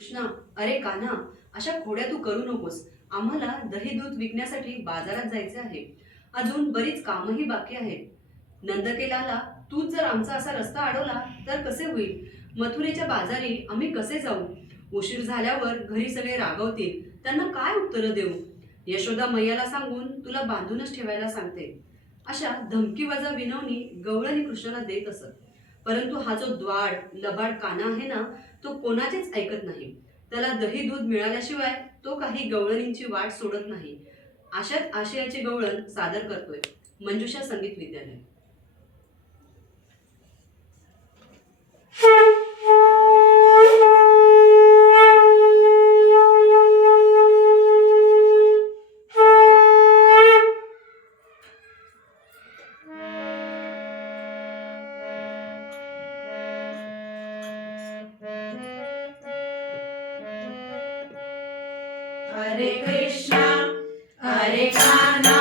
कृष्णा, अरे कान्हा, अशा खोड्या तू करू नकोस. आम्हाला दही दूध विकण्यासाठी बाजारात जायचे आहे. अजून बरीच कामही बाकी आहेत. नंदकेलाला तूच जर आमचा असा रस्ता अडवला तर कसे होईल? मथुरेच्या बाजारी आम्ही कसे जाऊ? उशीर झाल्यावर घरी सगळे रागवतील. त्यांना काय उत्तरं देऊ? यशोदा मैयाला सांगून तुला बांधूनच ठेवायला सांगते. अशा धमकीवजा विनवणी गवळणी कृष्णाला देत असत. परंतु हा जो द्वाड लबाड काना आहे ना, तो कोणाचेच ऐकत नाही. त्याला दही दूध मिळाल्याशिवाय तो काही गवळणींची वाट सोडत नाही. अशाच आशयाचे गवळण सादर करतोय मंजुषा संगीत विद्यालय. हरे कृष्णा हरे कान्हा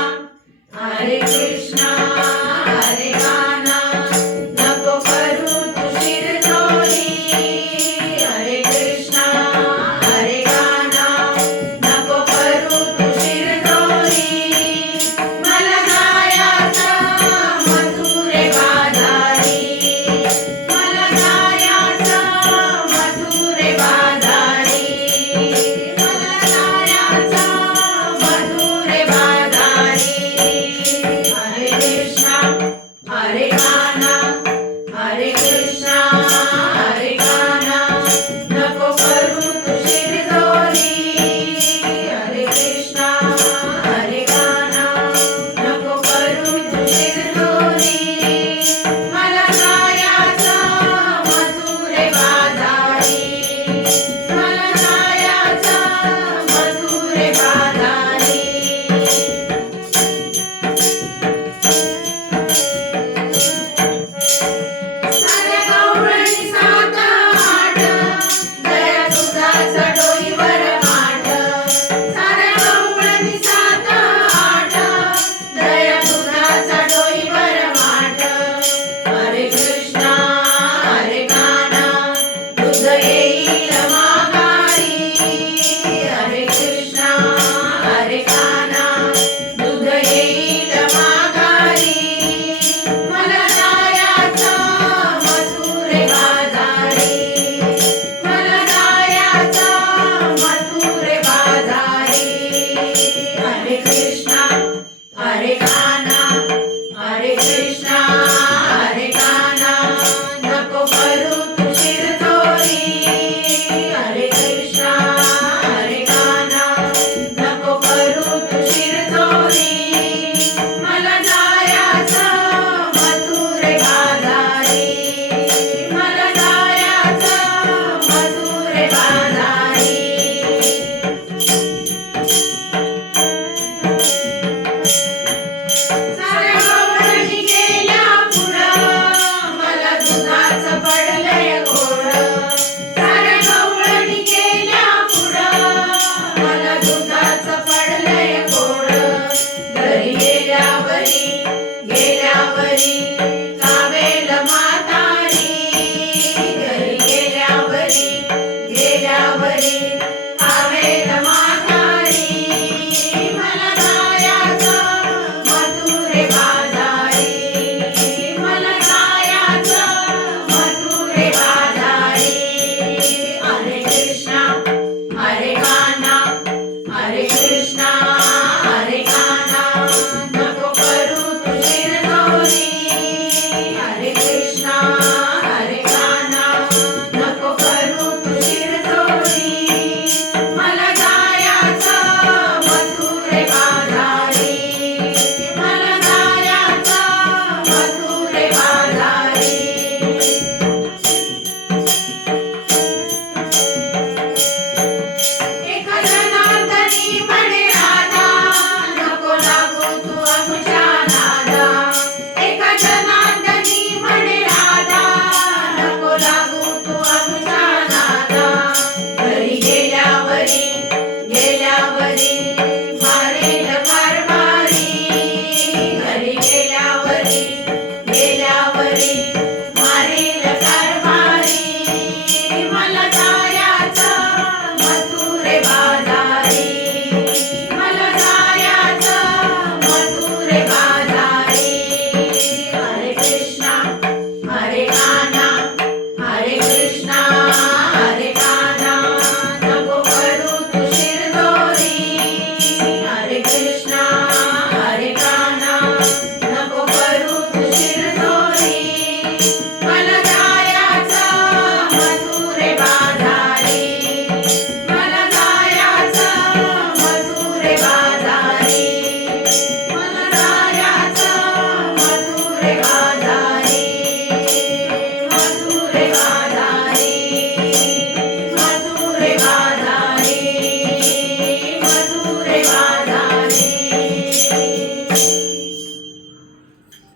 हरे कृष्णा हरे कान्हा नको करू तू शिरजोरी. हरे कृष्णा हरे कान्हा नको करू तू शिरजोरी. मला जायचं मथुरे बाजारी. मला जायचं मथुरे बाजारी. मथुरे बाजारी. हरे कृष्णा हरे कान्हा हरे कृष्णा हरे कान्हा नको करू तू शिरजोरी. हरे कृष्णा हरे कान्हा नको करू तू शिरजोरी. मला जायचं मथुरे बाजारी. मला जायचं मथुरे बाजारी. साऱ्या गवळणी सात आठ दया दुधाचा डोईवर माठ. साऱ्या गवळणी सात आठ दया दुधाचा डोईवर माठ. हरे कृष्णा हरे कान्हा दूध येईल माघारी. हरे कृष्णा हरे कान्हा दूध येईल माघारी. मला जायचं मथुरे बाजारी. मला जायचं मथुरे बाजारी. हरे कृष्णा हरे कान्हा हरे कृष्णा हरे कान्हा नको करू तू शिरजोरी. हरे कृष्णा हरे कान्हा नको करू तू शिरजोरी. मला जायचं मथुरे बाजारी. मला जायचं मथुरे बाजारी. साऱ्या गवळणी गेल्या पुढं मला दुधाचं पडलंय घोडं. साऱ्या गवळणी गेल्या पुढं मला दुधाचं पडलंय घोडं. घरी गेल्यावरी कावेल म्हातारी. घरी गेल्यावरी